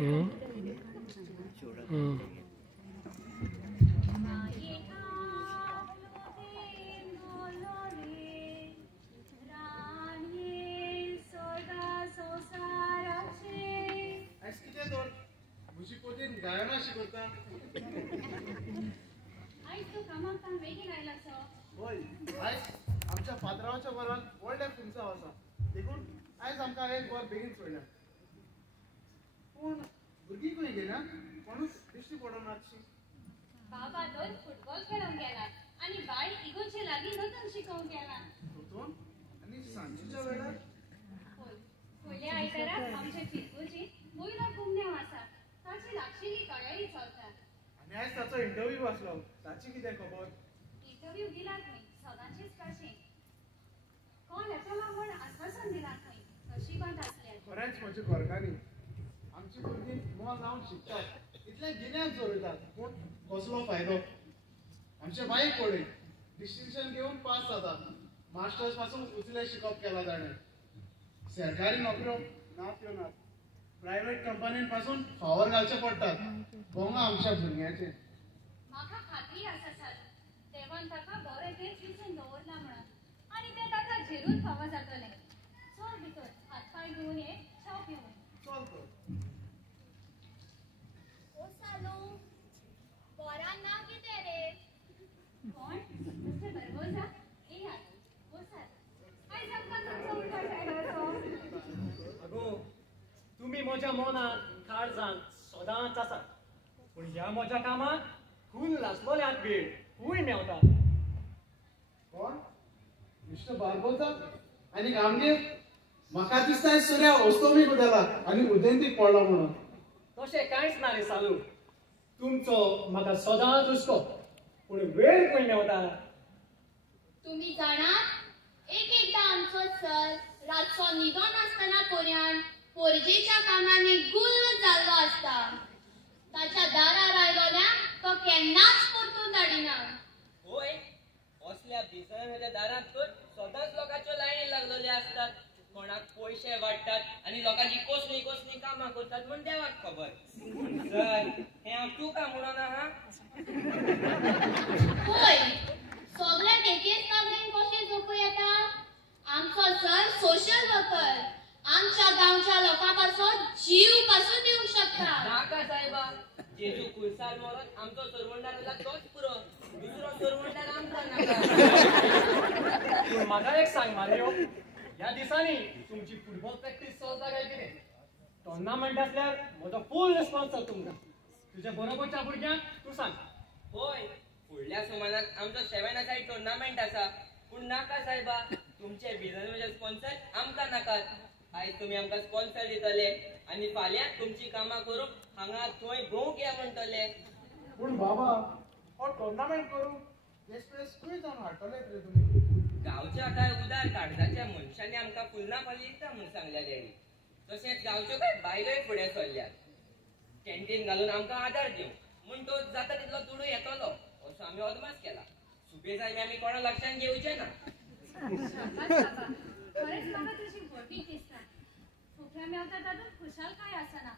गायना शिकवता आयज तू कामाक काम बेगीन आयला सो होय आयज आमच्या पात्रावाच्या बरोबर व्हडले फुलसा आसा देखून आयज आमकां एक वर बेगीन सोडल्या पूण भुरगीं खंय गेल्या कोणूच दिश्टी पडनातशी बाबा दोन फुटबॉल खेळूंक गेला आणि बाई इगोचे लागीं नूतन शिकोवंक गेला दोन आणि सांजेच्या वेळार पयल्या आयताराक आमचे फिरगोची वयलो घुमण्या आसा ताची लागशिल्ली तयारी चलता आणि आयज ताचो इंटरव्यू आसलो ताची कितें खबर इंटरव्यू दिला खंय सदांचीच कशें कोण येतलो म्हूण आश्वासन दिला खंय नशिबांत आसलें खरेंच म्हज्या गोरकांनी आमची भुरगीं मोल लावन शिकतात इतले गिन्यान जोडयतात पूण कसलो फायदो आमचे बाईक पळय डिस्टिंक्शन घेवन पास जातात मास्टर्स पासून उचले शिकप केला ताणें सरकारी नोकऱ्यो नात ह्यो नात प्रायव्हेट कंपनीन पासून फावर घालचे पडटात भोंगा आमच्या भुरग्याचे म्हाका खात्री आसा सर देवान ताका बरें तेच दिसून दवरला म्हणून आनी तें ताका झेरून फावो जातलें चल भितर हात पाय धुवन ये च्या पिवून चल तर ओ सालू बरा ना कितें रे कोण मिस्टर बरबोजा ए यार ओ सर आयज आमकां तुमचो उठाव आयलो अगो तुम्ही म्हज्या मनात काळजांत सदांच आसात पूण ह्या म्हज्या कामाक फूल आसलोल्याक वेळ खूय मेवता कोण मिस्टर बार्बोजा आनी आमगेर म्हाका दिसता सूर्या ओस्तोमीक उदेला आनी उदेंतीक पडलो म्हणून तशें कांयच ना रे सालू तुमचो म्हाका सदांच हुस्को पूण वेळ खूय मेवता तुम्ही जाणात एकदा आमचो सर रातचो न्हिदो नासतना कोऱ्यान पोरजेच्या कामांनी गुल्ल जाल्लो आसता ताच्या दारार आयलोल्याक तो केन्नाच परतून धाडिना होय असल्या भिसणाऱ्या दारांत तर सदांच लोकांच्यो लायनी लागलेले असतात कोणाक पयशे वाडटात आणि लोकांची कसली कसली कामां करतात म्हण देवाक खबर सर हे हांव तुका म्हणून आहा होय सगळ्याक एकेच कागडेन कशें झोपूं येता आमचो सर सोशल वर्कर आमच्या गांवच्या लोकां पासून जीव पासून दिवंक शकता नाका साहेबा जेजू कुलसार मरण आमचो सरवंडार आला तोच पुरो दुसरो सरवंडार आमचा नाका पूण म्हाका एक सांग मारयो ह्या दिसांनी तुमची फुटबॉल प्रॅक्टीस चलता काय कितें टोर्नामेंट आसल्यार म्हजो फूल रिस्पॉन्स तुमकां तुज्या बरोबरच्या भुरग्यांक तूं सांग होय फुडल्या सुमाराक आमचो 7 साइड टुर्नामेंट आसा पूण नाका साहेबा तुमचे बिझनेस स्पॉन्सर आमकां नाकात आयज तुमी आमकां स्पॉन्सर दितले आनी फाल्यां तुमची कामां करूंक हांगा थंय भोंवक या म्हणटले पूण बाबा हो टुर्नामेंट करूंक एक्सप्रेस खंय जावन हाडटले रे तुमी गांवच्या काय उदार कागदाच्या मनशांनी आमकां फुलना फाली दिता म्हूण सांगल्या तेणी तशेंच गांवच्यो काय बायलोय फुडें सरल्यात कॅन्टीन घालून आमकां आदार दिवंक म्हूण तो जाता तितलो तुडू येतलो असो आमी अदमास केला सुबे जाय आमी कोणा लक्षांत घेवचे ना खरेंच म्हाका तुजी भोटीक दिसता फुकऱ्या मेवता तातूंत खुशाल काय आसना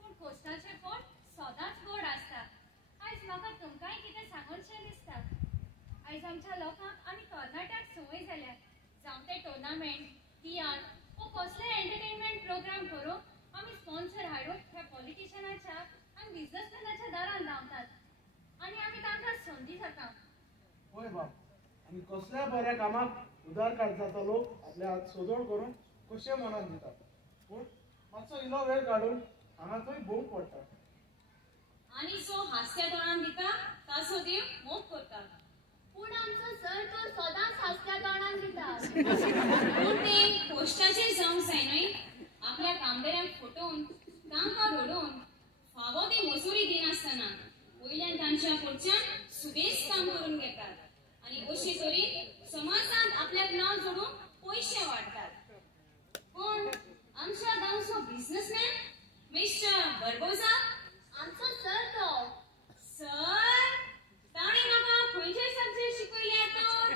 पूण कोश्टाचें फळ सदांच गोड आसता आयज म्हाका तुमकांय कितें सांगूनशें दिसता आयज आमच्या लोकांक आनी तरणाट्यांक संवय जाल्या जावं ते टुर्नामेंट तियात्र वो कसले एंटरटेनमेंट प्रोग्राम करूंक आमी स्पॉन्सर हाडून ह्या पॉलिटिशियनाच्या आनी बिझनेसमॅनाच्या दारान धांवतात आनी आमी तांकां संदी जाता होय बाब आनी कसल्या बऱ्या कामाक उदार काडटाचो लोक आपले हात सोदोड करून कशे मनान दितात पूण मातसो इल्लो वेळ काडून हांगा थंय भोवंक पडटा आनी सो हास्य तोंडान दिता तासो देव मोग करता पूण आमचो सर तो सदांच हास्या तोंडान दिता पूण ते पोस्टाचेर जावंक जाय न्हय आपल्या कामगारांक फटोवन तांकां रडोवन फावो ती मजुरी दिनासतना वयल्यान तांच्या कडच्यान सुबेज काम करून घेतात आनी अशे तरेन समाजांत आपल्याक नांव जोडून पयशे वाडटात पूण आमच्या गांवचो बिझनेसमॅन मिस्टर बरबोजा आमचो सर तो सर ताणें म्हाका खंयचे सब्जेक्ट शिकयले तर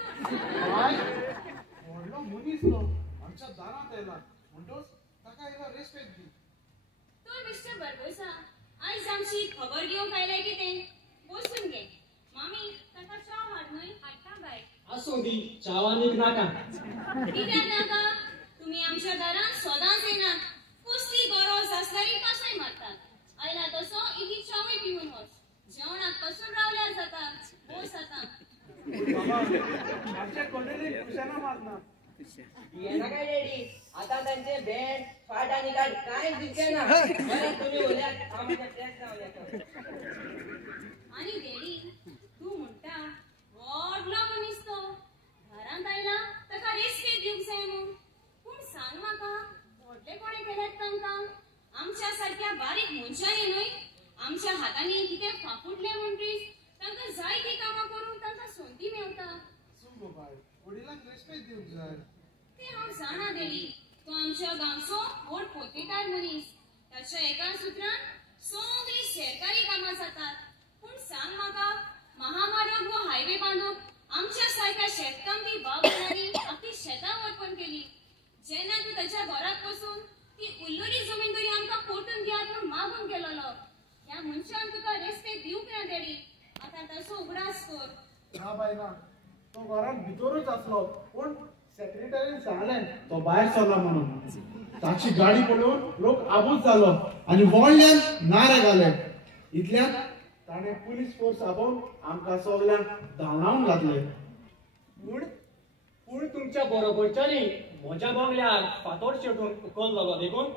व्हडलो मनीस तो आमच्या दारांत येयला म्हणटोच ताका इल्लो रेस्पेक्ट दी तो मिस्टर बरगोसा आयज आमची खबर घेवंक आयलाय कितें बसून घे मामी ताका च्या हाड न्हय हाडटा बाय असू दी चावानीक नाका कित्याक नाका तुम्ही आमच्या दारात सदांच येनात कसली गरज आसल्यारी कासाय मारतात आयला तसो इदी चावय पिवन वच जेवणाक पासून रावल्यार जाता बोस आता आमच्या कोणतरी खुशाना मारना येना काय डॅडी आता त्यांचे बँड फाट आणि काट काय दिसचे ना बरं तुम्ही उद्यात आमच्या टेस्ट लावल्या आणि डॅडी तू म्हणटा व्हडलो मनीस तो घरांत आयला ताका रेस्पेद दिवंक जाय म्हूण पूण सांग म्हाका व्हडले कोणे केल्यात तांकां आमच्या सारक्या बारीक मनशांनी न्हय आमच्या हातांनी कितें फाफुटले म्हणटीस तांकां जाय ती कामां करून तांकां संदी मेवता चूक गो बाय वडिलांक रेस्पेद दिवंक जाय ते हांव जाणा डॅडी तो आमच्या गांवचो व्हड पोतेकार मनीस ताच्या एका सुत्रान सगळीं सरकारी कामां जातात पूण सांग म्हाका महामार्ग वो हायवे बांदूंक आमच्या सारक्या शेतकामती बाबरांनी आपली शेतां अर्पण केली जेन्ना तूं ताच्या घराक बसून ती उरलेली जमीन तरी आमकां पोटून घेयात म्हूण मागून गेलोलो ह्या मनशान तुका रेस्पेद दिवंक ना डॅडी आतां ताचो उगडास कर ना बाय ना तो घरात भितरूच असलो पण सेक्रेटरीन सांगलें तो भायर सरला म्हणून ताची गाडी पळोवन लोक आबूज जालो आणि व्हडल्यान नारे घाले इतल्यान ताणें पुलीस फोर्स आपोवन आमकां सगल्यांक धांवडावन घातले पूण तुमच्या बरोबरच्यानी म्हज्या बंगल्यार फातोड शेटून उखललो देखून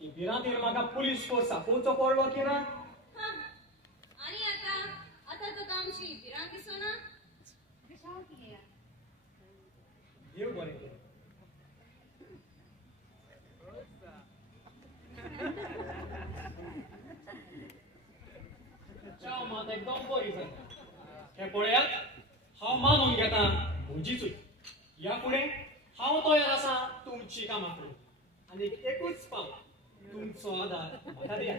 की भिरांतीर म्हाका पुलीस फोर्स आपोवचो पडलो की ना हां आणि आता तुका आमची भिरांत दिसना देव बरें केलें च्या मात एकदम बरी जाता हे पळयात हांव मानून घेता म्हजी चूक ह्या फुडें हांव तयार आसा तुमची कामां करूंक आनी एकूच पावल तुमचो आदार म्हाका दियात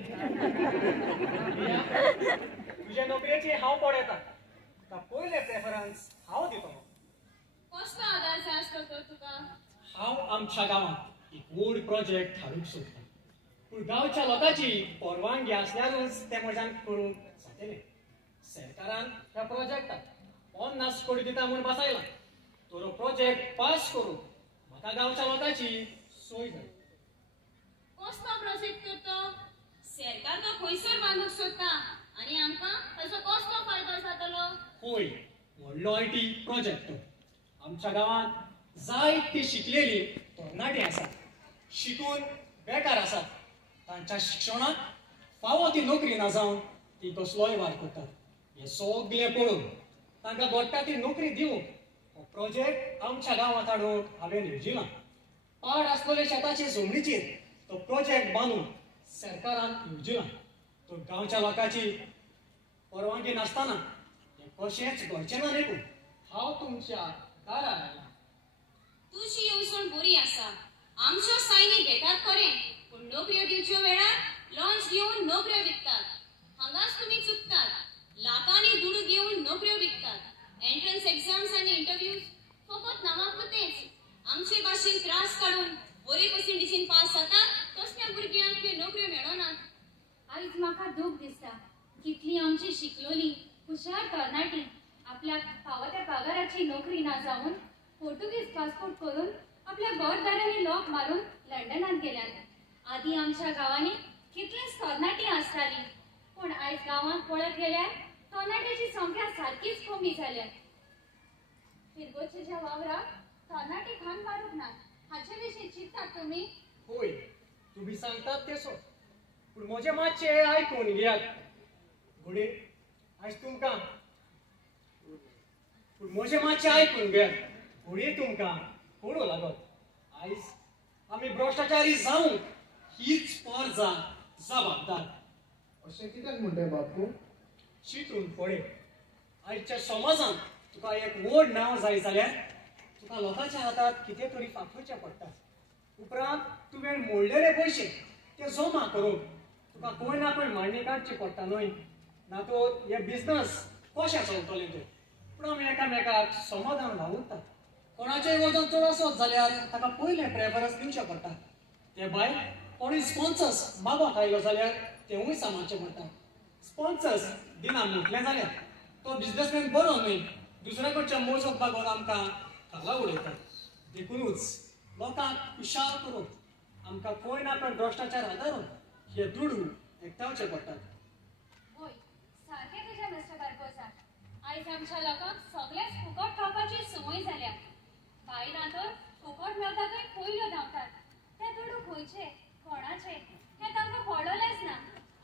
दिया तुजे नोकरेची हांव पळयतां ताका पयले प्रेफरन्स हांव दितलो कसलो आदार जाय आसलो तर तुका हांव आमच्या गांवांत एक व्हड प्रोजेक्ट हाडूंक सोदतां पूण गांवच्या लोकांची परवानगी आसल्यारूच तें म्हज्यान करूंक जातलें सरकारान ह्या प्रोजेक्टाक 50 कोटी दिता म्हूण बसयला तो प्रोजेक्ट पास करूंक म्हाका गांवच्या लोकांची सोय जाय कसलो प्रोजेक्ट तर तो सरकार तो खंयसर बांदूंक सोदता आनी आमकां ताचो कसलो फायदो जातलो होय व्हडलो आयटी प्रोजेक्ट तो आमच्या गांवांत जायती शिकलेली तरणाटी आसात शिकून बेकार आसात तांच्या शिक्षणाक फावो ती नोकरी ना जावन ती कसलोय वार करतात हे सगळे पळोवन तांकां घडटा ती नोकरी दिवंक हो प्रोजेक्ट आमच्या गांवांत हाडूंक हांवें येवजिला पाड आसलेल्या शेताचे जमनीचेर तो प्रोजेक्ट बांदून सरकारान येवजिला तो गांवच्या लोकांची परवानगी नासतना हें कशेंच घडचें ना देखून हांव तुमच्या दारार आयलां तुजी येवजण बरी आसा आमच्यो सायनी घेतात खरें पूण नोकऱ्यो दिवच्यो वेळार लॉन्च घेवन नोकऱ्यो विकतात हांगाच तुमी चुकतात लाखांनी दुडू घेवन नोकऱ्यो विकतात एंट्रन्स एग्जाम्स आनी इंटरव्यूज फकत नामापुतेच आमचे भाशेन त्रास काडून बरे पर्सेंटेजीन पास जातात तसल्या भुरग्यांक ह्यो नोकऱ्यो मेळनात आयज म्हाका दूख दिसता कितली आमची शिकलोली हुशार तरणाटी आपल्या फावो त्या पगाराची नोकरी ना जावन पोर्तुगीज पासपोर्ट करून आपल्या घरदारांनी लॉक मारून लंडनात गेल्यात आदी आमच्या गावांनी कितलीच तरणाटी आसताली पूण आयज गांवांत पळयत गेल्यार तरणाट्याची संख्या सारकीच कमी जाल्या फिरगोच्या वावराक तरणाटी खान मारूंक ना हाचे विशीं चिंततात तुमी होय तुम्ही सांगतात ते सो पूण म्हजें मातशें आयकून घेयात घोडे आयज तुमकां पूण म्हजें मातशें आयकून घेयात घोडे तुमकां कोडू लागत आयज आमी भ्रश्टाचारी जावंक हीच फर्जा जबाबदार अशें कित्याक म्हणटाय बापू चिंतून पळय आयच्या समाजांत तुका एक व्हड नांव जाय जाल्यार तुका लोकांच्या हातांत कितें तरी फाफुरचें पडटा उपरांत तुवें मोडलेले पयशे ते जमा करूंक तुका खंय ना खंय मांडणी काडची पडटा न्हय ना तो हे बिजनस कशें चलतलें तें पूण आमी एकामेकाक समाधान भावुरतात कोणाचेंय वजन चड आसत जाल्यार ताका पयलें प्रेफरन्स दिवचें पडटा ते भायर कोणी स्पॉन्सर्स मागोक आयलो जाल्यार तेवूय सांबाळचें पडटा. स्पॉन्सर्स दिना म्हटलें जाल्यार तो बिझनेसमॅन बरो न्हय, दुसऱ्या कडच्या मोल सोदपाक व्हरून आमकां काला उडयतात. देखूनच लोकांक खुशाल करूंक आमकां खंय ना खंय भ्रश्टाचार हाताळून हे दुडू एकठांवचे पडटात. होय, सारकें तुजें मिस्टर बारकोसा. आयज आमच्या लोकांक सगळेच फुकट खावपाची संवय जाल्या. बायलां तर फुकट मेळटा थंय पयल्यो धांवतात. ते दुडू खंयचे, कोणाचे हें तांकां कळलेंच ना.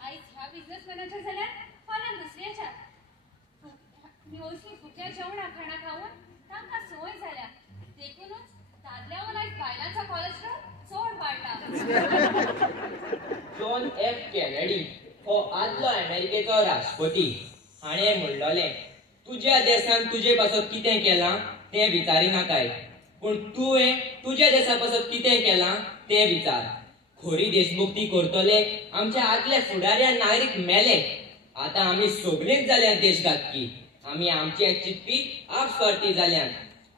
आयज ह्या बिझनेसमॅनाचे जाल्यार फाल्यां दुसऱ्याच्या. ह्यो असलीं फुकट्या जेवणां खाणां खावून तांकां संवय जाल्या. देखूनच दादल्यावर आयज बायलांचो कोलेस्ट्रॉल चड वाडला. जॉन एफ कॅनेडी हो आदलो अमेरिकेचो राष्ट्रपती. हाणें म्हणलोलें, तुज्या देशान तुजे पासत कितें केलां तें विचारिनाकाय, पूण तुवें तुज्या देशा पासत कितें केलां तें विचार. खरी देशभक्ती करतले आमचे आदले फुडारी नागरीक मेले. आतां आमी सगळींच जाल्यात देशघातकी. आमी आमचे चिंतपी आपस्वार्थी जाल्यात.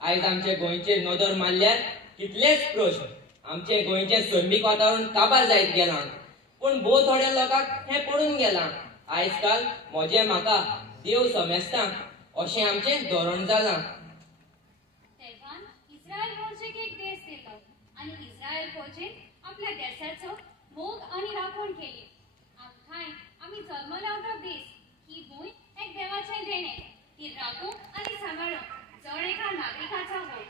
आयज आमचे गोंयचेर नदर मारल्यार कितलेच प्रश्न. आमचे गोंयचें सैमीक वातावरण काबार जायत गेलां, पूण भोव थोड्या लोकांक हें पडून गेलां. आयज काल म्हजें म्हाका देव समेस्ता अशें आमचें धोरण जालां. तेव्हान इस्रायल फौजेक एक देश दिलो आनी इस्रायल फौजेन आपल्या देशाचो मोग आनी राखण केली. आमकांय आमी जल्मला तो देश ही भूंय एक देवाचें देणें. ती राखूंक आनी सांबाळूंक जण एका नागरिकाचो हक.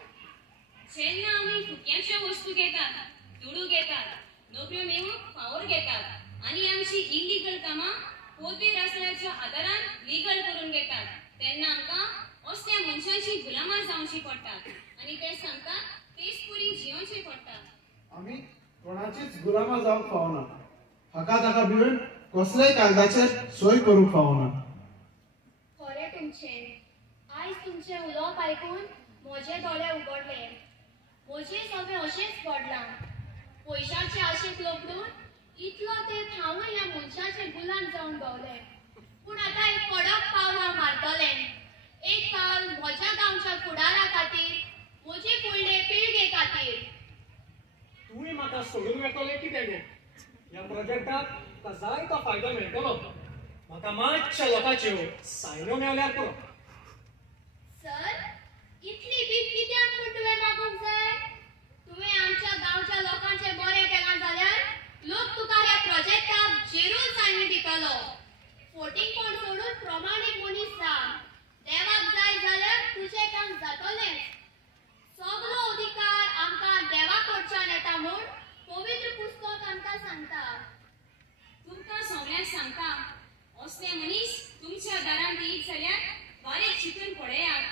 जेन्ना आमी फुक्याच्यो वस्तू घेतात, दुडू घेतात, नोकऱ्यो मेळूंक फावोर घेतात आनी आमची इल्लीगल कामां पोते रस्त्याच्या आदारान लीगल करून घेतात, तेन्ना आमकां असल्या मनशांची गुलामां जावची पडटात आनी ते सांगतात तेच पुरी जियोचें पडटा. आमी कोणाचीच गुलामां जावंक फावना. हाका ताका भिवून कसलेय कागदाचेर सय करूंक फावना. खरें तुमचें. आयज तुमचें उलोवप आयकून म्हजे दोळे उगडले. म्हजें सगळें अशेंच पडलां. पयशांचे आशेक लोबडून इतलो तेंप हांवूय ह्या मनशाचे गुलाम जावन भोंवले. पूण आतां एक कडक पावलां मारतलें. एक पावल म्हज्या गांवच्या फुडारा खातीर, म्हजे फुडले पिळगे खातीर. तुवें म्हाका सोडून वेतले कितें गो? ह्या प्रोजेक्टाक तुका जायतो फायदो मेळटलो. म्हाका मातशा लोकांच्यो सायनो मेवल्यार पुरो. सर, इतली भीक कित्याक म्हूण तुवें मागूंक जाय? तुवें आमच्या गांवच्या लोकांचें बरें केलां जाल्यार लोक तुका ह्या प्रोजेक्टाक जरूर सायन दितलो. फोटींग कोण सोडून प्रमाणीक मनीस जा. देवाक जाय जाल्यार तुजें काम जातलेंच. सगळो अधिकार आमकां देवा कडच्यान येता म्हूण पवित्र पुस्तक आमकां सांगता. तुमकां सगळ्यांक सांगता, असले मनीस तुमच्या दारांत येयत जाल्यार बारीक चिंतून पळयात.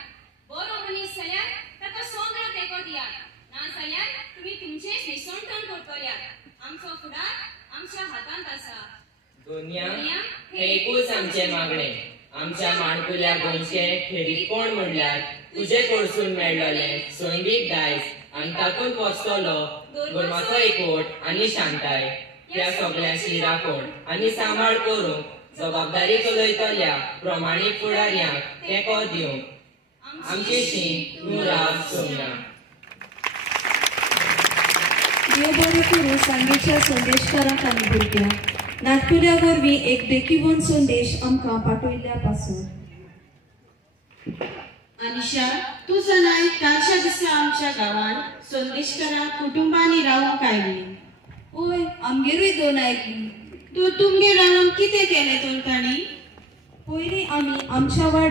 बरो मनीस जाल्यार ताका सगळो तेंको दियात. ना जाल्यार तुमी तुमचेच निसंतण करतल्यात. आमचो फुडार आमच्या हातांत आसा. दुनिया एकूच आमचे मागणे. आमच्या माणकुल्या गोंयचे खेरीत कोण म्हणल्यार तुजे कडसून मेळ्ळले सैमीक दायज आनी तातूंत वचतलो धर्माचो एकवट आनी शांताय. त्या सगळ्यांची राखण आनी सांबाळ करूंक जबाबदारी चलयतल्या प्रमाणीक फुडाऱ्यांक तेंको दिवंक आमचीशी नुराव सोमना. देव बरें करूं सांगेच्या संदेशकारांक आनी भुरग्यांक. नाटकुल्या वरवीं एक देखीवन संदेश आमकां पाठयल्ल्या पासून. अनिशा, तूं जाणाय कालच्या दिसा आमच्या गांवांत संदेशकारां कुटुंबांनी रावूंक आयलीं. ओय, आमगेरूय दोन आयलीं. तूं तुमगे रावून कितें केलें तर तांणी? पयलीं आमी आमच्या वाड्यार